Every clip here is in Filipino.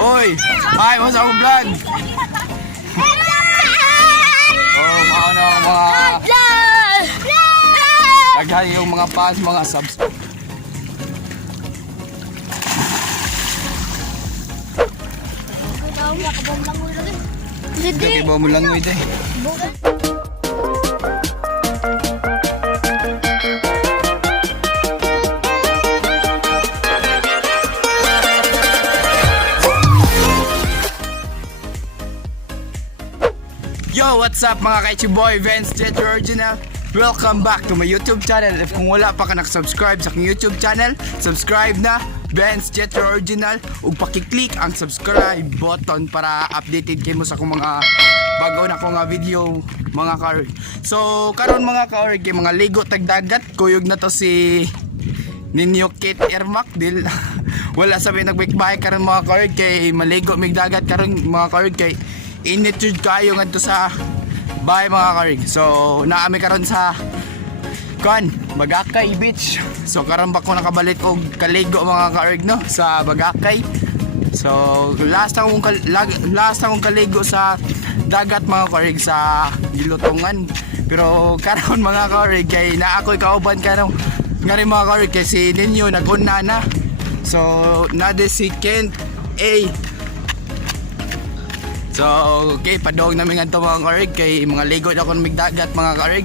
Oy! Hi! What's up vlog? Oh, maano ang mga aghan yung mga fans, mga subs. Hindi ba mo lang mo ito? Yo, what's up mga kaichiboy, Venz Jethro original. Welcome back to my YouTube channel. If kung wala pa ka nak-subscribe sa aking YouTube channel, subscribe na, Venz Jethro original, ug paki-click ang subscribe button para updated kayo sa akong mga bago na akong video mga kaorg. So karon mga kaorg, mga ligo tagdagat, kuyog na to si Ninyo Kit Ermak dil wala sabi nagbike-bike karon mga kaorg kay maligo mig dagat karon mga kaorg kay init jud kayo ngadto sa Bai mga kaorg. So naami karon sa Bagakay Beach. So karon ba ko nakabalik og kaligo mga kaorg no sa Bagakay. So last akong kaligo sa dagat mga kaorg sa Gilutungan. Pero karon mga kaorg kay na ako'y kauban karon ngari mga kaorg kay si Ninyo nag-una na. So nade si Kent A. So okay, padong namin nga ito mga kaorg kay mga ligo na akong migdagat mga kaorg.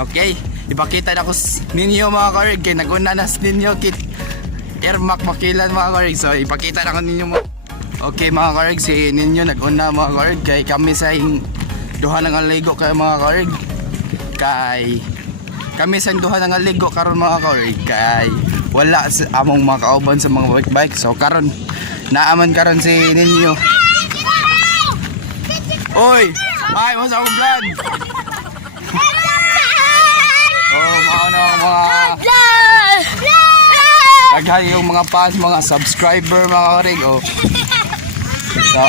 Okay, ipakita na ko ninyo mga kaorg kay nag-una na ninyo Kit Ermak makilan mga kaorg. So ipakita na ko ninyo mga. Okay mga kaorg, si ninyo nag-una mga kaorg kay kami sa duha ng ligo kay mga kaorg. Kay kami sa duha ng ligo karon mga kaorg kay wala among mga kauban sa mga bike. So karon naaman karon si ninyo. Oy! Hi! What's up vlog? Oh, maano ang mga aghan yung mga fans, mga subscriber mga kaorg. Oh. So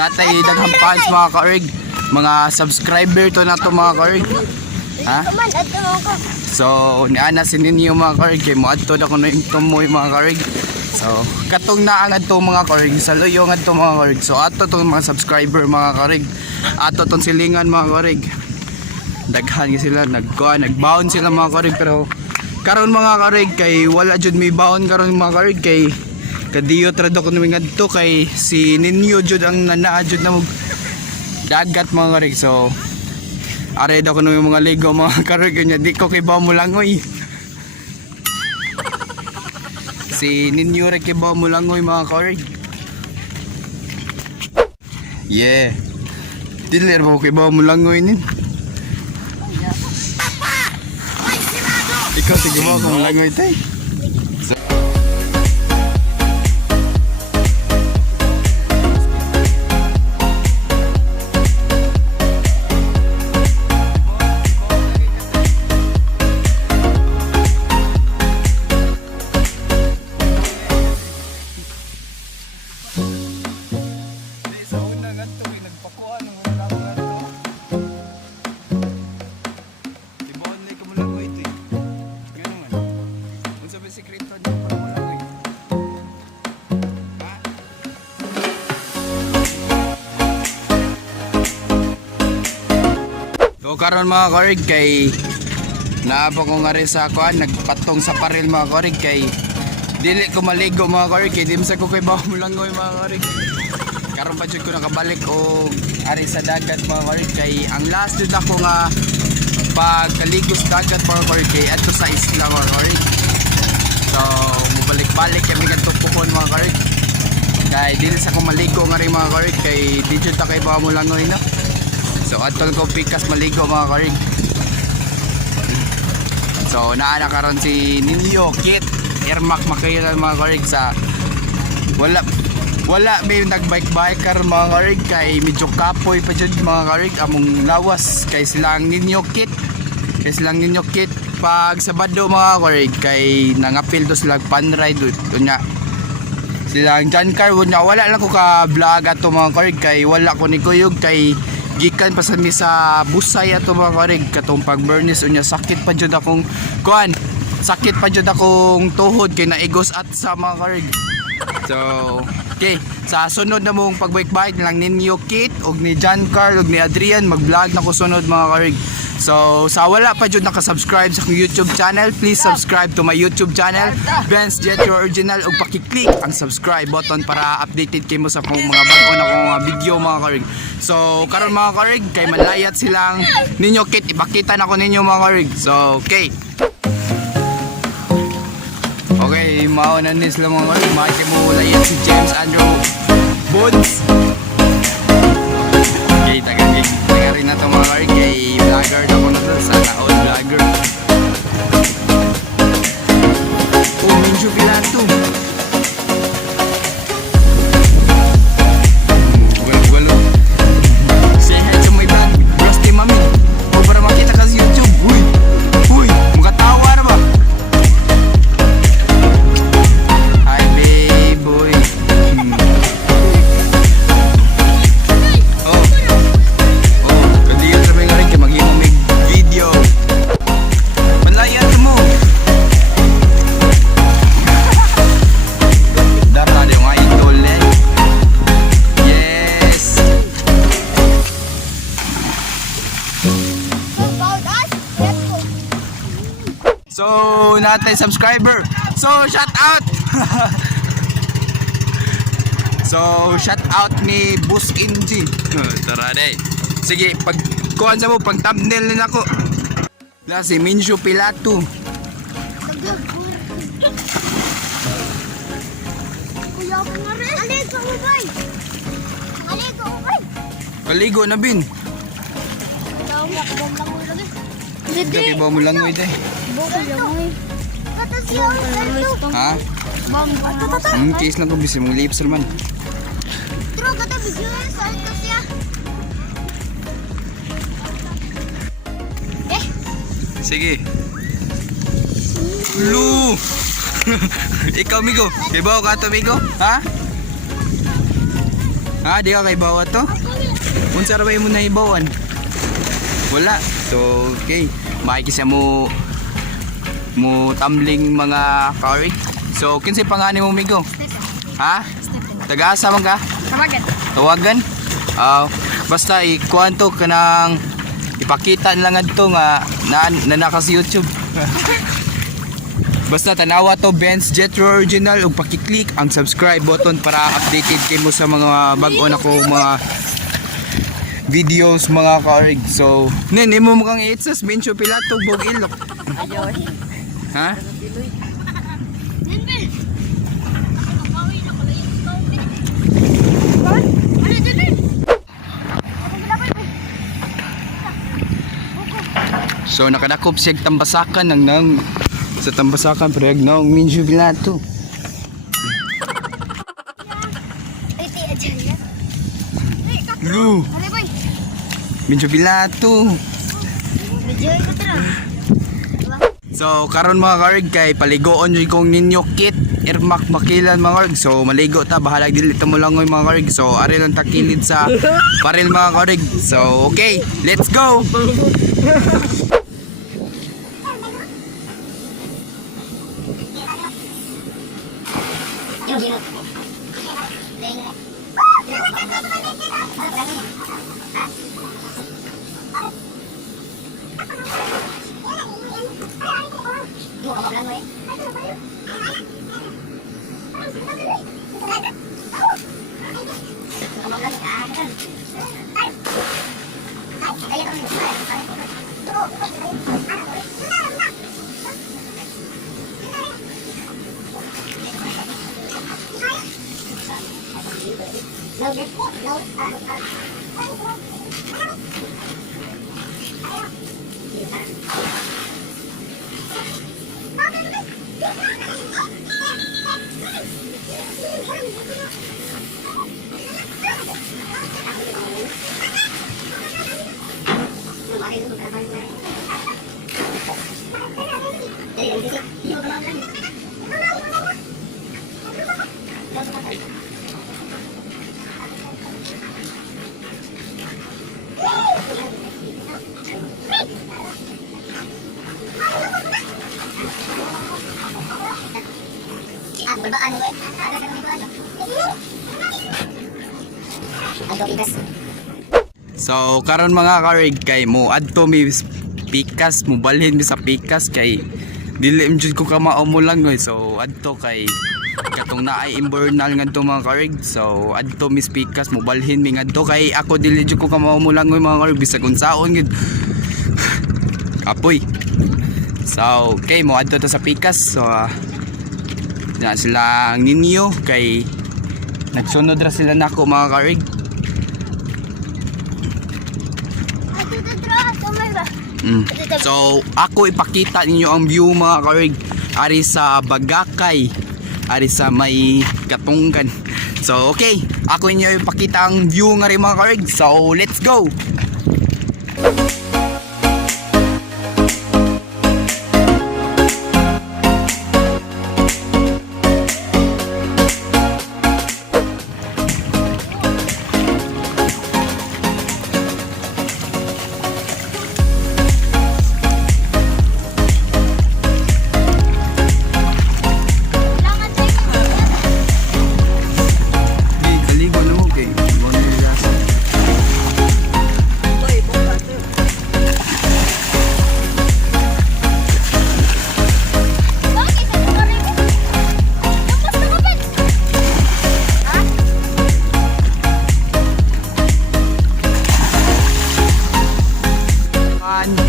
natay daghang fans mga kaorg, mga subscriber to na to mga kaorg. Ha? So niana si ninyo mga kaorg kay moadto na ko na yung tumoy mga kaorg. So katong naangad to mga kaorg sa Loonyo ngad to mga kaorg. So ato tong mga subscriber mga kaorg, ato tong silingan mga kaorg, daghan sila nagbound sila mga kaorg. Pero karon mga kaorg kay wala jud may bound karon mga kaorg kay kadiyo trado ko nami ngadto kay si Ninyo jud ang nanaa jud na dagat mga kaorg. So are daw ko nami mga ligo mga kaorg nya di ko kay bawo mo langoy. Si Ninyo rek kay bawo mo langoy mga kaorg. Yeah. Diler mo kay bawo mo langoy nin. Ikaw sige bawo mo langoy tay. So karon mga kaorg kay naapa ko nga rin sa kuan nagpatong sa paril mga kaorg kay dili ko maligo mga kaorg kay dim sa ko kay bawo mo langoy mga kaorg. Karon pa jud ko nakabalik og ari sa dagat mga kaorg kay ang last jud ako nga pagkaligo sa dagat mga kaorg kay adto sa isla mga kaorg. So mubalik-balik kami kadto pukon mga kaorg. Kay dili sa ko maligo nga rin mga kaorg kay di jud ta kay bawo mo langoy no. So atol ko pikas maligo mga kaorg. So naana karon si Ninyo Kit Ermak makilan mga kaorg sa wala may nagbike-bike karon mga kaorg kay medyo kapoy pa jud mga kaorg among lawas kay silang Ninyo Kit. Kay silang Ninyo Kit pag Sabado mga kaorg kay nangapil do sila pan-ride unya. Silang John Car unya wala lang ko ka vlog ato mga kaorg kay wala ko ni kuyog kay gikan pa sa mi sa Bisaya to mga kaorg katong pag-burnis unya sakit pa jud akong kuan, sakit pa jud akong tuhod kay naigos at sa mga kaorg. So, okay. Sa sunod na mong pagbike-bike lang ninyo Kit og ni John Carl og ni Adrian mag-vlog na ko sunod mga karig. So, sa wala pa jud naka-subscribe sa akong YouTube channel, please subscribe to my YouTube channel, Venz Jethro Original, ug paki-click ang subscribe button para updated kayo mo sa akong mga bago na akong mga video mga karig. So, karon mga karig, kay malayat silang ninyo Kit, ipakita na ko ninyo mga karig. So, okay. Okay, mauna na sila mga karig, makikita mo layat si James Andrew Bones. Okay, taga rin na ito mga karig, kay vlogger na ko na ito, sana all vlogger. Oh, Minjo Pilato. Walo. Say hi sa my vlog, Rusty Mami. O para makita ka sa YouTube. Uy, makatawa na ba? Hi babe, boy. So, natin subscriber. So, shout out. So, shout out ni Boss NG. Tara day. Sige, pag kuhan sa mo, pag thumbnail din ako. Na si Minjo Pilato. Kuya ko na rin. Aligo mo bay. Aligo mo bay. Paligo na bin. Hindi ba mo langoy day? Ha? Case lang ko bisa mong lips naman. Pero kata video na sa ito siya. Sige. Lu. Ikaw Migo, kay bawa ka to Migo? Ha? Ha, di ka kay bawa to? Unsa ra ba mo na ibawan? Wala. So, okay. Makikisa mo tumbling mga karig. So, kinsay pangani mo Migo? Ha? Taga-asa man ka? Tawagan? Basta ikuan to kanang ipakita lang adto nga naka sa YouTube. Basta tanawa to Venz Jethro Original ug paki-click ang subscribe button para updated kayo mo sa mga bago na ko mga videos mga karig. So, imo mo kang itsas Minjo Pilato bog ilok. Ha? So nakadakop siya tambasakan nang sa tambasakan pero nang Minjo Pilato. Lu. Minjo Pilato. So karon mga karig kay paligoon yung kong ninyo Kit Irmak makilan mga karig. So maligo ta bahala dili ta mo langoy mga karig. So ari lang takilid sa paril mga karig. So okay, let's go. So karon mga karig kay mo adto mi pikas mo balhin mi sa pikas kay dili imjud ko ka mao mo lang oy. So adto kay katong naay invernal ngadto mga karig. So adto mi pikas mo balhin mi ngadto kay ako dili jud ko ka mao mo lang oy mga karig bisag unsaon gid. Kapoy. So kay mo adto ta sa pikas. So na sila ninyo kay nagsunod ra sila nako mga karig. So ako ipakita ninyo ang view mga karig ari sa Bagakay, ari sa may Katunggan. So okay, ako inyo ipakita ang view nga rin mga karig. So let's go.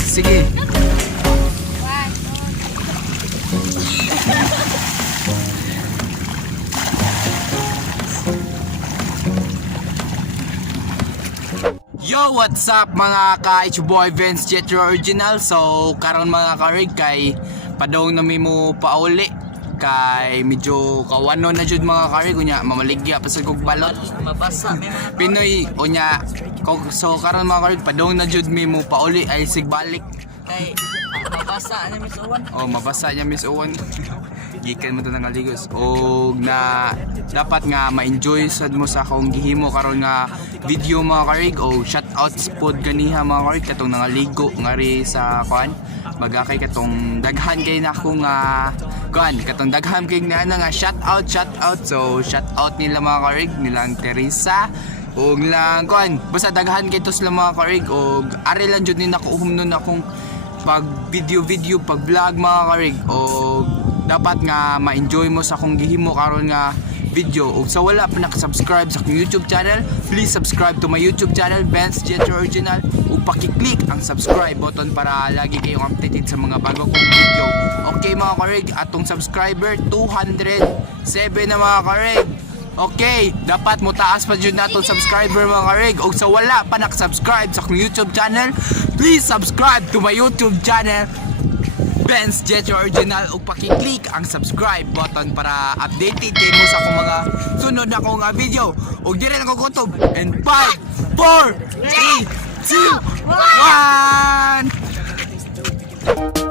Sige. Yo, what's up mga ka-It's boy Venz Jethro original. So karon mga karig kay padong na mo pauli kay medyo kawano na jud mga karig unya mamaligya pa sa kog balot mabasa Pinoy unya. So karon mga karig padong na jud mo pauli ay sigbalik kay mabasa na Miss Owen. Oh, mabasa niya Miss Owen. Gikan mo to nang aligos o na dapat nga ma-enjoy sad mo sa akong gihimo karon nga video mga karig. O shout out pod ganiha mga karig katong nangaligo ngari sa kuan Bagakay katong daghan kay nako nga kuan katong daghan kay na nga shout out. So shout out nila mga karig nilang Teresa og lang kuan basta daghan kay tos lang mga karig og ari lang jud ni nako humnon akong pag video pag vlog mga karig og dapat nga ma-enjoy mo sa akong gihimo karon nga video. Ug sa wala pa naka-subscribe sa akong YouTube channel, please subscribe to my YouTube channel Venz Jethro original ug paki-click ang subscribe button para lagi kayong updated sa mga bago kong video. Okay mga karig, atong subscriber 207 na mga karig. Okay, dapat mo taas pa dyan natong subscriber mga karig. O sa wala pa nakasubscribe sa akong YouTube channel, please subscribe to my YouTube channel Venz Jethro original ug paki-click ang subscribe button para updated kayo mo sa akong mga sunod na akong video. Ug dire na ko kutob. And 5, 4, 3, 2, 1.